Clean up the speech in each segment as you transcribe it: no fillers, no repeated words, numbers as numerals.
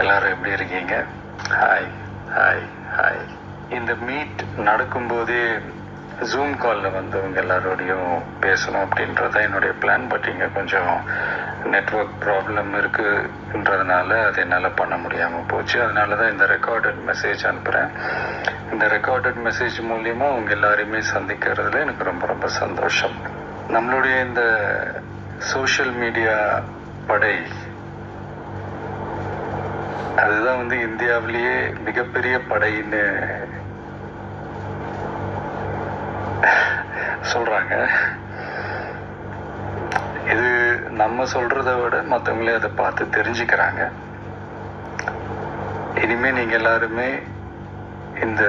எல்லாரும் எப்படி இருக்கீங்க? Hi hi hi. இந்த மீட் நடக்கும்போதே ஜூம் காலில் வந்தவங்க எல்லாரோடையும் பேசணும் அப்படின்றது தான் என்னுடைய பிளான். பட் இங்கே கொஞ்சம் நெட்வொர்க் ப்ராப்ளம் இருக்குன்றதுனால அது என்னால் பண்ண முடியாமல் போச்சு. அதனால தான் இந்த ரெக்கார்டட் மெசேஜ் அனுப்புகிறேன். இந்த ரெக்கார்டட் மெசேஜ் மூலிமா அவங்க எல்லாரையுமே சந்திக்கிறதுல எனக்கு ரொம்ப ரொம்ப சந்தோஷம். நம்மளுடைய இந்த சோஷியல் மீடியா படை அதுதான் இந்தியாவிலேயே மிகப்பெரிய படைன்னு சொல்றாங்க. இது நம்ம சொல்றதை விட மற்றவங்களே அதை பார்த்து தெரிஞ்சுக்கிறாங்க. இனிமே நீங்க எல்லாருமே இந்த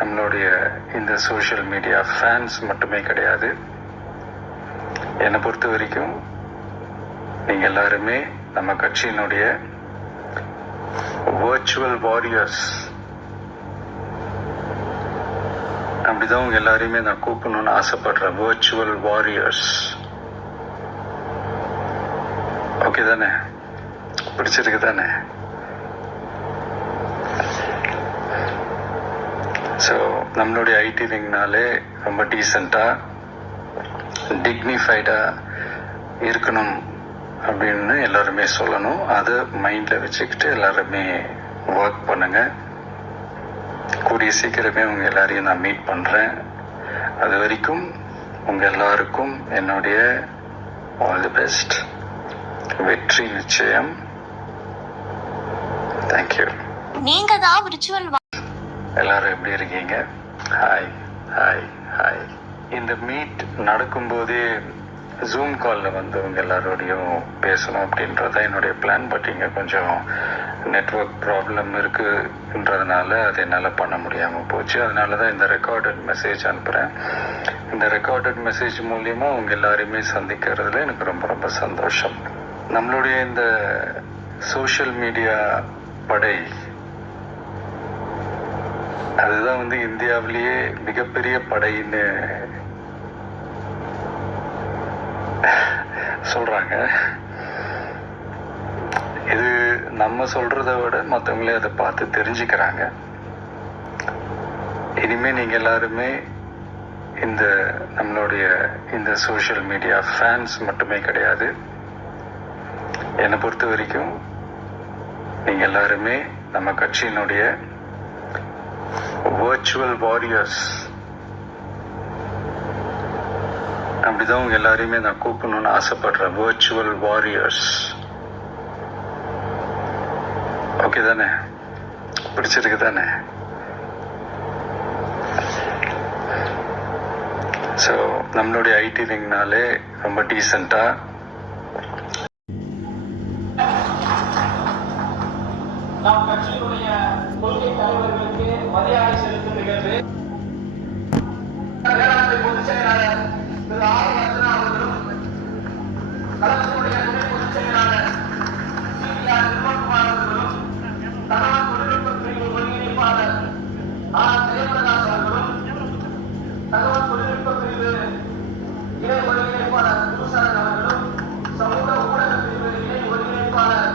நம்மளுடைய இந்த சோஷியல் மீடியா ஃபேன்ஸ் மட்டுமே கிடையாது. என்னை பொறுத்த வரைக்கும் நீங்க எல்லாருமே நம்ம கட்சியினுடைய வர்ச்சுவல் வாரியர்ஸ். அப்படிதான் உங்க எல்லாரையுமே நான் கூப்பிடணும்னு ஆசைப்படுறேன். Virtual warriors. ஓகே தானே? பிடிச்சிருக்கு தானே? ஸோ நம்மளுடைய ஐடி விங்னாலே ரொம்ப டீசெண்டாக டிக்னிஃபைடாக இருக்கணும் அப்படின்னு எல்லாருமே சொல்லணும். அதை மைண்டில் வச்சுக்கிட்டு எல்லாருமே ஒர்க் பண்ணுங்க. கூடிய சீக்கிரமே உங்கள் எல்லாரையும் நான் மீட் பண்ணுறேன். அது வரைக்கும் உங்கள் எல்லாருக்கும் என்னுடைய ஆல் தி பெஸ்ட். வெற்றி நிச்சயம். தேங்க்யூ. நீங்க தான் விர்ச்சுவல். எல்லாரும் எப்படி இருக்கீங்க? Hi hi hi. இந்த மீட் நடக்கும்போதே ஜூம் காலில் வந்தவங்க எல்லாரோடையும் பேசணும் அப்படின்றது தான் என்னுடைய பிளான். பட் இங்கே கொஞ்சம் நெட்வொர்க் ப்ராப்ளம் இருக்குன்றதுனால அது என்னால் பண்ண முடியாமல் போச்சு. அதனால தான் இந்த ரெக்கார்டட் மெசேஜ் அனுப்புகிறேன். இந்த ரெக்கார்டட் மெசேஜ் மூலிமா அவங்க எல்லாரையுமே சந்திக்கிறதுல எனக்கு ரொம்ப ரொம்ப சந்தோஷம். நம்மளுடைய இந்த சோஷியல் மீடியா படை அதுதான் இந்தியாவிலேயே மிகப்பெரிய படைன்னு சொல்றாங்க. இது நம்ம சொல்றதை விட மற்றவங்களே அதை பார்த்து தெரிஞ்சுக்கிறாங்க. இனிமே நீங்க எல்லாருமே இந்த நம்மளுடைய இந்த சோஷியல் மீடியா ஃபேன்ஸ் மட்டுமே கிடையாது. என்னை பொறுத்த வரைக்கும் நீங்க எல்லாருமே நம்ம கட்சியினுடைய வர்ச்சுவல் வாரியர்ஸ். அப்படிதான் உங்க எல்லாரையுமே நான் கூப்பிடணும்னு ஆசைப்படுறேன். Virtual warriors. ஓகே தானே? பிடிச்சிருக்கு தானே? ஸோ நம்மளுடைய ஐடி விங்னாலே ரொம்ப டீசெண்டாக நாம் கட்சியினுடைய கொள்கை தலைவர்களுக்கு மரியாதை செலுத்தும் நிகழ்வு வேளாண்மை பொதுச் செயலாளர் திரு ஆர் ரத்னா அவர்களும் கழகத்தினுடைய துணை பொதுச் செயலாளர் சிஆர் நிர்மல்குமார் அவர்களும் தகவல் தொழில்நுட்ப பிரிவு ஒருங்கிணைப்பாளர் ஆர் ஜெயபிரகாஷ் அவர்களும் தகவல் தொழில்நுட்ப பிரிவு இணை ஒருங்கிணைப்பாளர் குருசரன் அவர்களும் சமூக ஊடக பிரிவு இணை ஒருங்கிணைப்பாளர்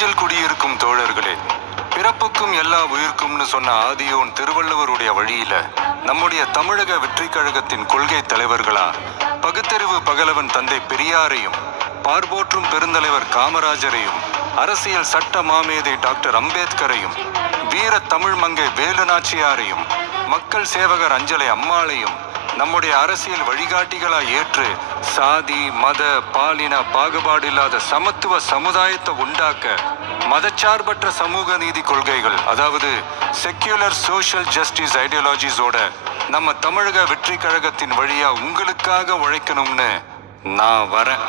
நெஞ்சில் குடியிருக்கும் தோழர்களே, பிறப்புக்கும் எல்லா உயிர்க்கும்னு சொன்ன ஆதியோன் திருவள்ளுவருடைய வழியில நம்முடைய தமிழக வெற்றி கழகத்தின் கொள்கை தலைவர்களா பகுத்தறிவு பகலவன் தந்தை பெரியாரையும், பார்போற்றும் பெருந்தலைவர் காமராஜரையும், அரசியல் சட்ட மாமேதை டாக்டர் அம்பேத்கரையும், வீர தமிழ் மங்கை வேலு நாச்சியாரையும், மக்கள் சேவகர் அஞ்சலை அம்மாளையும் நம்முடைய அரசியல் வழிகாட்டிகளா ஏற்று சாதி மத பாலின பாகுபாடு இல்லாத சமத்துவ சமுதாயத்தை உண்டாக்க மதச்சார்பற்ற சமூக நீதி கொள்கைகள், அதாவது செக்யூலர் சோஷியல் ஜஸ்டிஸ் ஐடியாலஜிஸோட நம்ம தமிழக வெற்றி கழகத்தின் வழியா உங்களுக்காக உழைக்கணும்னு நான் வரேன்.